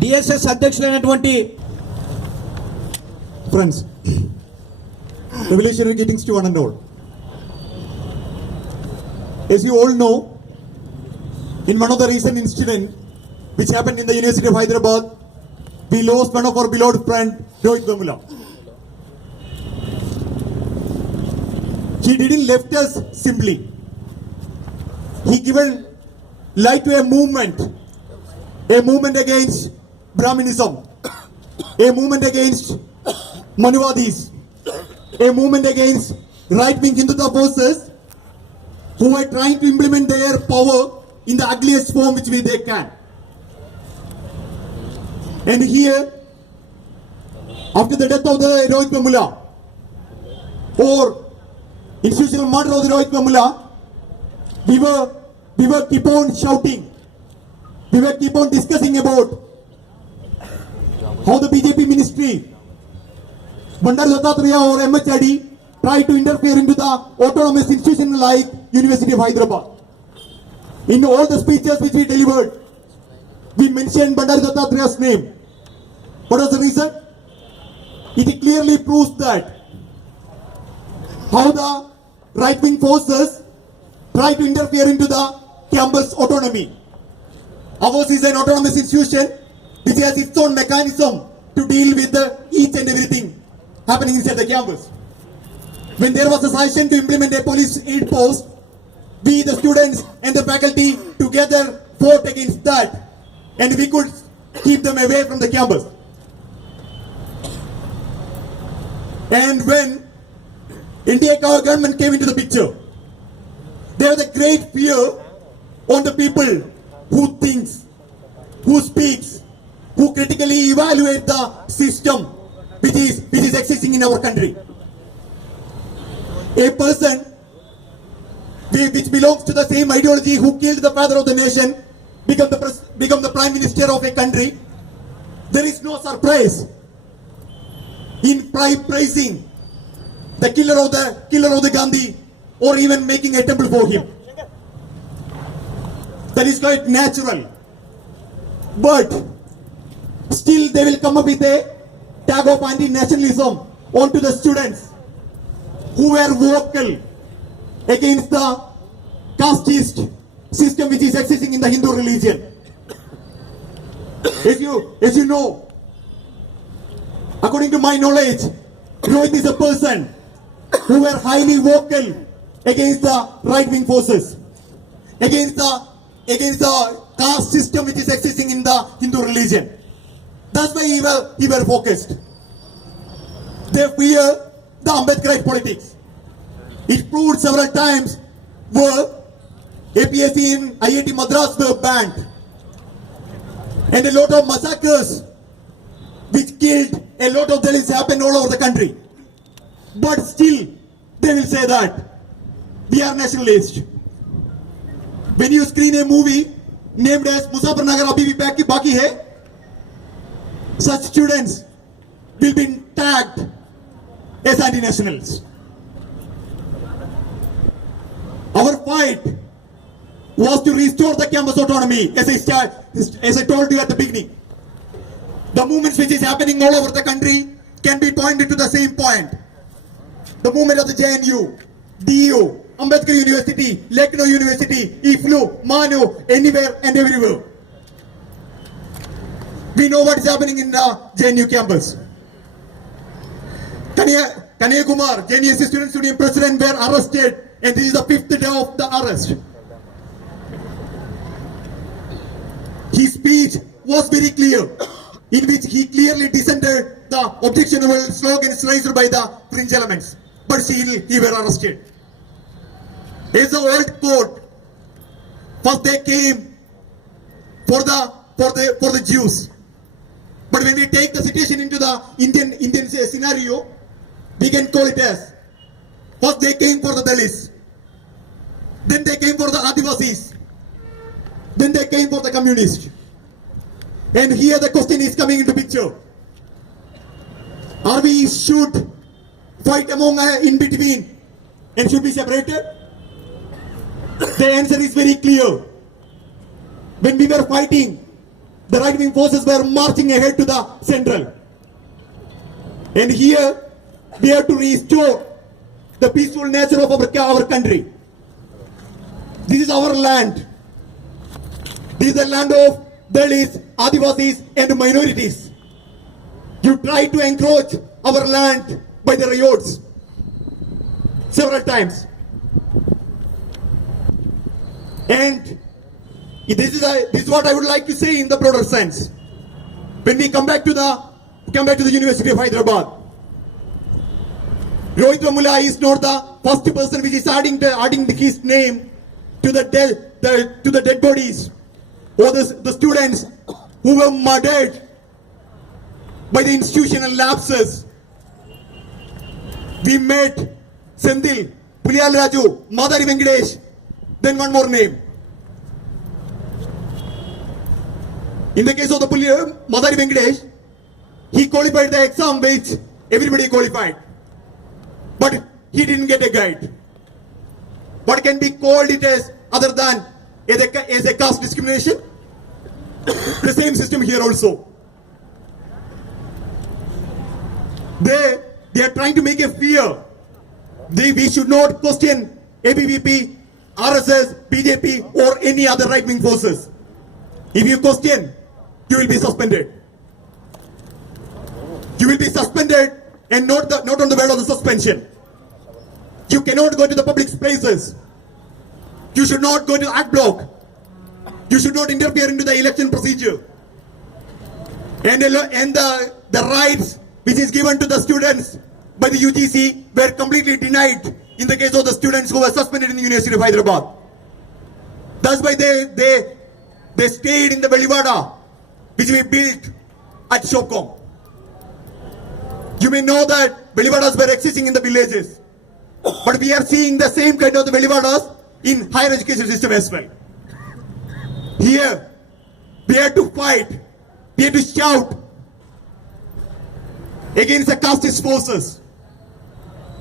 DSS అధ్యక్షులైనటువంటి friends, revolutionary greetings to one and all. As you all know, in one of the recent incidents which happened in the University of Hyderabad, we lost one of our beloved friend, Rohit Vemula. He didn't left us simply. He given light to a movement against Brahminism, a movement against Manuvadis, a movement against right-wing Hindutva forces who are trying to implement their power in the ugliest form which they can. And here, after the death of the Rohit Vemula, or institutional murder of the Rohit Vemula, we were keep on shouting, we were keep on discussing about how the BJP ministry, Bandar Dattatreya or MHRD, try to interfere into the autonomous institution like University of Hyderabad. In all the speeches which we delivered, we mentioned Bandar Dattatreya's name. What was the reason? It clearly proves that how the right-wing forces try to interfere into the campus autonomy. Ours is an autonomous institution which has its own mechanism to deal with each and everything happening inside the campus. When there was a suggestion to implement a police aid post, we, the students and the faculty together fought against that, and we could keep them away from the campus. And when India government came into the picture, there was a great fear on the people who thinks, who speaks, who critically evaluate the system which is existing in our country. A person which belongs to the same ideology who killed the father of the nation become the prime minister of a country. There is no surprise in praising the killer of the Gandhi, or even making a temple for him. That is quite natural. But still they will come up with a tag of anti-nationalism onto the students who were vocal against the casteist system which is existing in the Hindu religion. As you know, according to my knowledge, Rohit is a person who were highly vocal against the right-wing forces, against the caste system which is existing in the Hindu religion. That's why he were focused. They fear the Ambedkarite politics. It proved several times where APSC in IIT Madras were banned, and a lot of massacres which killed a lot of Dalits happened all over the country. But still, they will say that we are nationalists. When you screen a movie named as Muzafar Nagar Abhi Bhi Baki Hai, such students will be tagged as anti-nationals. Our fight was to restore the campus autonomy, as I told you at the beginning. The movements which is happening all over the country can be pointed to the same point. The movement of the JNU, DU, Ambedkar University, Lucknow University, IFLU, Manu, anywhere and everywhere. We know what is happening in the JNU campus. Kanaya Kumar, JNU Student Union President, were arrested, and this is the 5th day of the arrest. His speech was very clear, in which he clearly dissented the objectionable slogans raised by the fringe elements, but still he were arrested. As the old court, first they came for the Jews, but when we take the situation into the Indian scenario, we can call it as first they came for the Dalits, then they came for the Adivasis, then they came for the communists. And here the question is coming into picture. Are we should fight among in between and should be separated? The answer is very clear. When we were fighting the right-wing forces were marching ahead to the central. And here, we have to restore the peaceful nature of our country. This is our land. This is the land of Dalits, Adivasis, and minorities. You try to encroach our land by the riots several times. And this is what I would like to say in the broader sense. When we come back to the University of Hyderabad, Rohit Vemula is not the first person which is adding his name to the dead bodies or the students who were murdered by the institutional lapses. We met Sendil, Puliyal Raju, Madari Venkatesh, then one more name. In the case of the Madari Venkatesh, he qualified the exam which everybody qualified. But he didn't get a guide. What can be called it as other than as a caste discrimination? The same system here also. They are trying to make a fear. We should not question ABVP, RSS, BJP or any other right-wing forces. If you question, you will be suspended. You will be suspended and not on the bed of the suspension. You cannot go to the public spaces. You should not go to act block. You should not interfere into the election procedure. And the rights which is given to the students by the UGC were completely denied in the case of the students who were suspended in the University of Hyderabad. That's why they stayed in the Velivada which we built at Shopcom. You may know that Velivadas were existing in the villages, but we are seeing the same kind of the Velivadas in higher education system as well. Here, we have to fight, we have to shout against the casteist forces.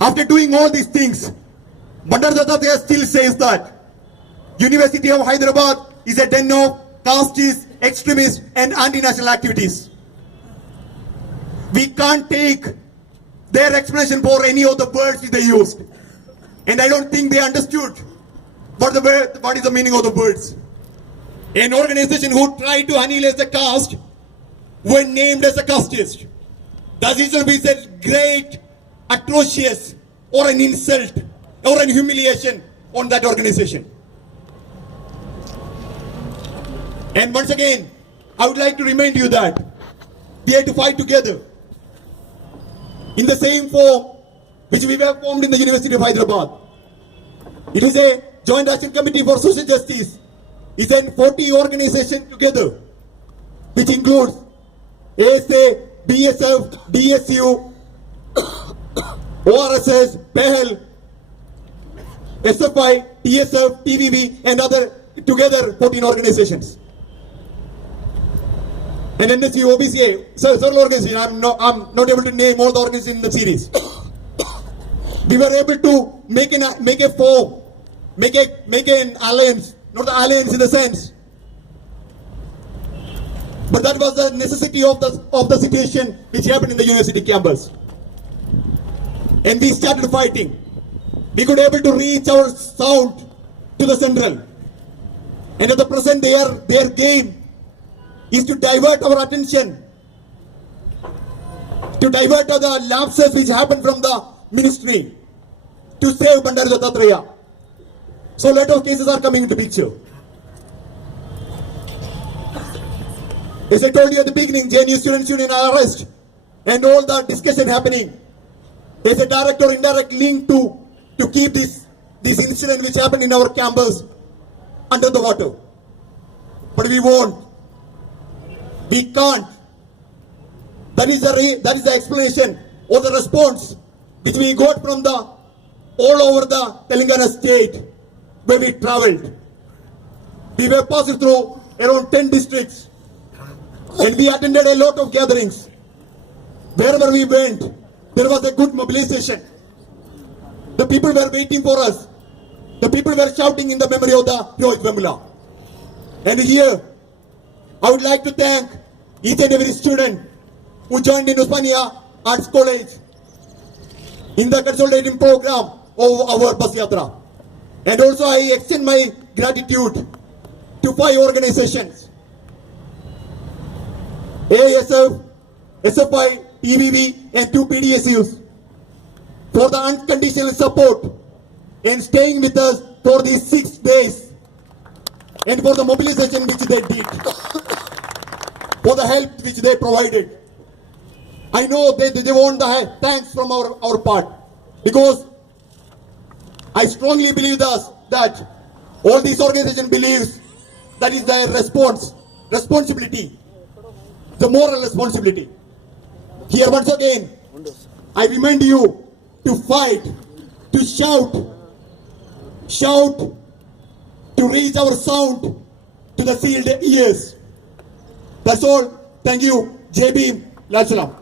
After doing all these things, Bandar Dattatreya still says that University of Hyderabad is a den of casteist, extremist and anti-national activities. We can't take their explanation for any of the words which they used. And I don't think they understood what is the meaning of the words. An organization who tried to annihilate the caste were named as a casteist. That itself is a great, atrocious, or an insult, or an humiliation on that organization. And once again, I would like to remind you that we have to fight together in the same form which we were formed in the University of Hyderabad. It is a Joint Action Committee for Social Justice. It's a 40 organization together, which includes ASA, BSF, DSU, ORSS, PEHL, SFI, TSF, TVV, and other together 14 organizations. And NSU, OBCA, several organizations. I'm not able to name all the organizations in the series. We were able to make a form, make an alliance, not the alliance in the sense, but that was the necessity of the situation which happened in the university campus. And we started fighting. We could able to reach our sound to the central. And at the present, their game is to divert our attention, to divert the lapses which happened from the ministry, to save Bandar Dattatreya. So a lot of cases are coming into picture. As I told you at the beginning, JNU Students Union are arrested and all the discussion happening. There's a direct or indirect link to keep this incident which happened in our campus under the water. But we won't. We can't. That is the explanation or the response which we got from all over the Telangana state where we traveled. We were passing through around 10 districts and we attended a lot of gatherings. Wherever we went, there was a good mobilization. The people were waiting for us. The people were shouting in the memory of the Rohit Vemula. And here, I would like to thank each and every student who joined in Osmania Arts College in the consolidating program of our bus yatra. And also I extend my gratitude to 5 organizations: ASF, SFI, TVV and 2 PDSUs for the unconditional support and staying with us for these 6 days, and for the mobilization which they did, for the help which they provided. I know they want the thanks from our part, because I strongly believe that all these organizations believes that is their responsibility, the moral responsibility. Here once again, I remind you to fight, to shout, to raise our sound to the sealed ears. That's all. Thank you. Jai Bhim. Lal Salam.